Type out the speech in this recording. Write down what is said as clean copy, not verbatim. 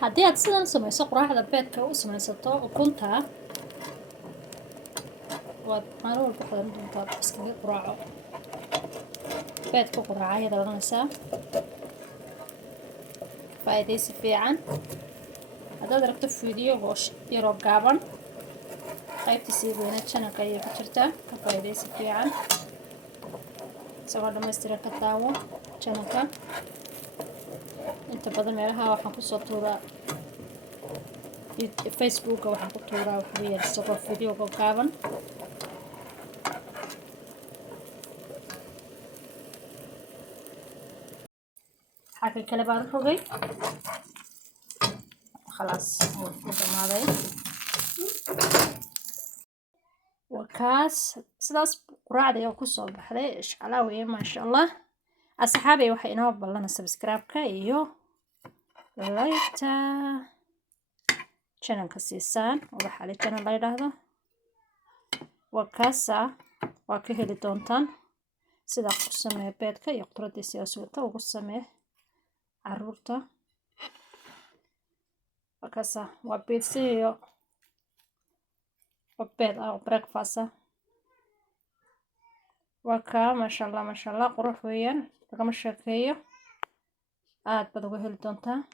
haddii aad sidan samayso quraacda beedka u samaysato ukunta waad maalin walba qaadan doontaa iskaga quraaco beedka quraaca ayaad oranaysaa faa'iidaysi fiican haddaad rabto fiidiyo hoosh yaroo gaaban qaybtiisii weyna channelka ayay ku jirtaa ka faa'iidaysi fiican isagoo dhammaystiran ka daawo channelka inta badan meelaha waxaan kusoo tuuraa Facebook waxaan ku tuuraa waxa weeyaan isagoo fiidiyo gaaban حاجة كلا بعد الرقي خلاص هذا وكاس سلاس قراعة يوكو صوب بحذي إيش علاوي ما شاء الله أصحابي وحيناه بالله سبسكرايب كايو لايكتا channel كسيسان وضح على channel لايد هذا وكاسة وكهلي دونتان سيدا قسمه بيتك يقترد دي سياسوتا وقسمه عرورتا وكاسة وبيتسيو وبيت أو بريكفاسة وكا ما شاء الله قروح ويان لقم الشاكية بدو هيل دونتا